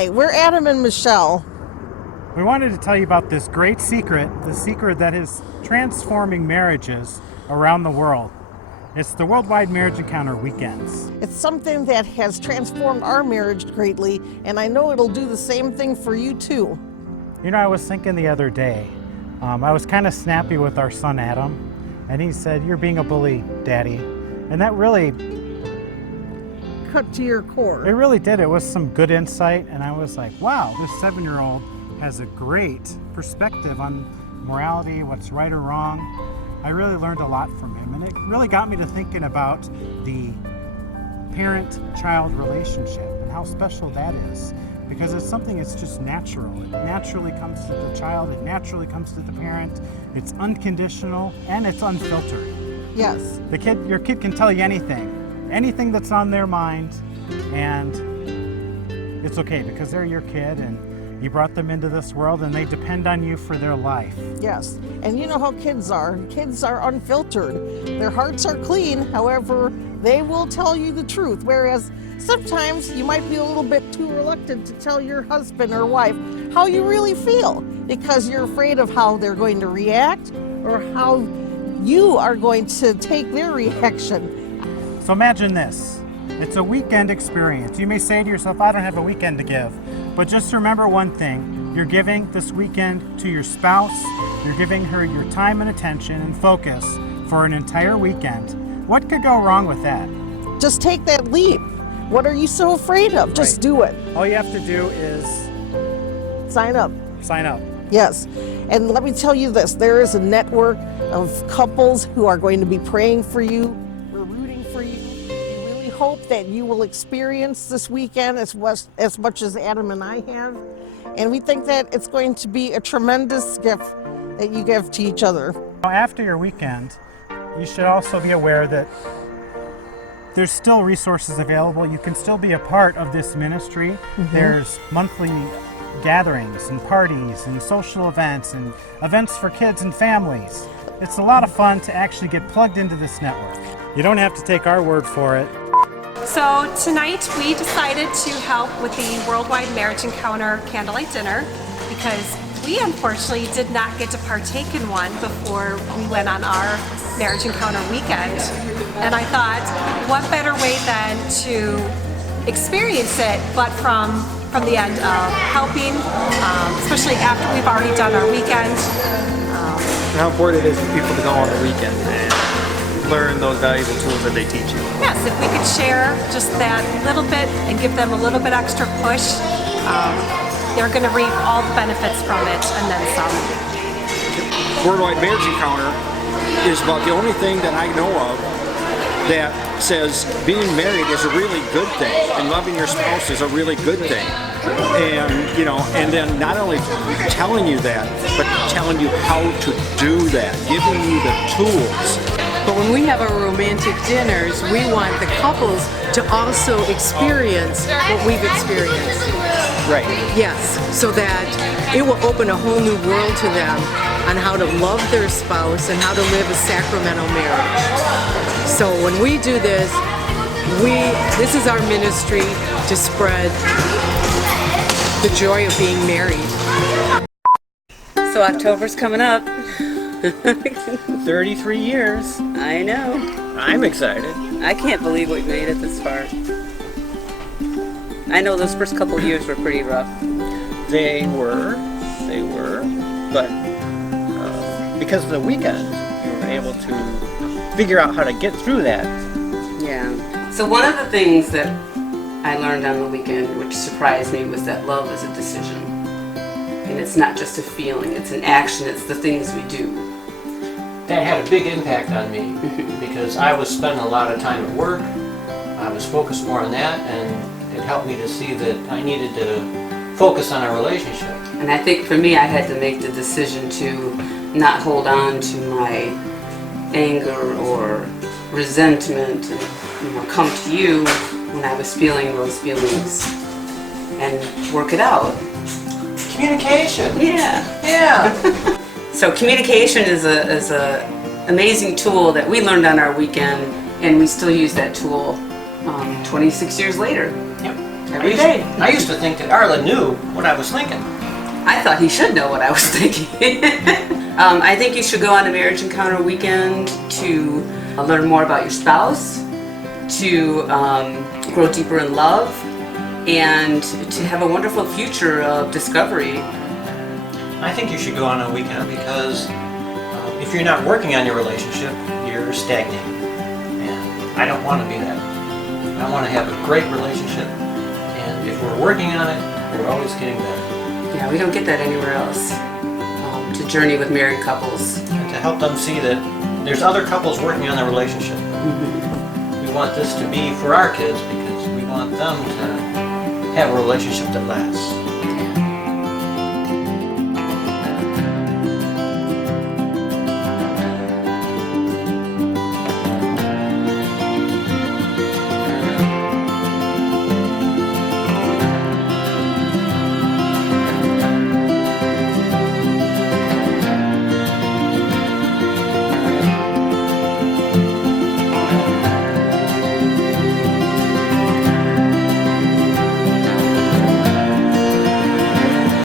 Hi, we're Adam and Michelle. We wanted to tell you about this great secret, the secret that is transforming marriages around the world. It's the Worldwide Marriage Encounter Weekends. It's something that has transformed our marriage greatly, and I know it'll do the same thing for you too. You know, I was thinking the other day, I was kind of snappy with our son Adam, and he said, "You're being a bully, Daddy." And that really Cut to your core. It really did. It was some good insight, and I was like, wow, this 7-year-old has a great perspective on morality, what's right or wrong. I really learned a lot from him, and it really got me to thinking about the parent-child relationship and how special that is, because it's something that's just natural. It naturally comes to the child, it naturally comes to the parent. It's unconditional, and it's unfiltered. Yes. Your kid can tell you anything that's on their mind, and it's okay because they're your kid and you brought them into this world and they depend on you for their life. Yes, and you know how kids are. Kids are unfiltered. Their hearts are clean, however, they will tell you the truth, whereas sometimes you might be a little bit too reluctant to tell your husband or wife how you really feel because you're afraid of how they're going to react or how you are going to take their reaction. So imagine this. It's a weekend experience. You may say to yourself, I don't have a weekend to give. But just remember one thing. You're giving this weekend to your spouse. You're giving her your time and attention and focus for an entire weekend. What could go wrong with that? Just take that leap. What are you so afraid of? Just do it. All you have to do is Sign up. sign up. Yes. And let me tell you this, there is a network of couples who are going to be praying for you. We're rooting for you. We really hope that you will experience this weekend as much as Adam and I have. And we think that it's going to be a tremendous gift that you give to each other. After your weekend, you should also be aware that there's still resources available. You can still be a part of this ministry. There's monthly gatherings and parties and social events and events for kids and families. It's a lot of fun to actually get plugged into this network. You don't have to take our word for it. So tonight we decided to help with the Worldwide Marriage Encounter Candlelight Dinner because we unfortunately did not get to partake in one before we went on our Marriage Encounter weekend. And I thought, what better way than to experience it, but from the end of helping, especially after we've already done our weekend. How important it is for people to go on the weekend and learn those valuable tools that they teach you. Yes, if we could share just that little bit and give them a little bit extra push, they're going to reap all the benefits from it and then some. Worldwide Marriage Encounter is about the only thing that I know of that says being married is a really good thing and loving your spouse is a really good thing. And and then not only telling you that, but telling you how to do that, giving you the tools. But when we have our romantic dinners, we want the couples to also experience what we've experienced. Right. Yes, so that it will open a whole new world to them on how to love their spouse and how to live a sacramental marriage. So when we do this, this is our ministry to spread the joy of being married. So October's coming up. 33 years. I know. I'm excited. I can't believe we made it this far. I know those first couple of years were pretty rough. They were, but because of the weekend, you were able to figure out how to get through that. Yeah. So one of the things that I learned on the weekend, which surprised me, was that love is a decision. And it's not just a feeling, it's an action, it's the things we do. That had a big impact on me because I was spending a lot of time at work. I was focused more on that, and it helped me to see that I needed to focus on our relationship. And I think for me, I had to make the decision to not hold on to my anger or resentment and come to you when I was feeling those feelings and work it out. Communication. Yeah. So communication is a amazing tool that we learned on our weekend, and we still use that tool 26 years later. Yep. every day. I used to think that Arla knew what I was thinking. I thought he should know what I was thinking. I think you should go on a marriage encounter weekend to learn more about your spouse, to grow deeper in love, and to have a wonderful future of discovery. I think you should go on a weekend because if you're not working on your relationship, you're stagnating. And I don't want to be that. I want to have a great relationship, and if we're working on it, we're always getting better. Yeah, we don't get that anywhere else. To journey with married couples. And to help them see that there's other couples working on their relationship. We want this to be for our kids because we want them to have a relationship that lasts.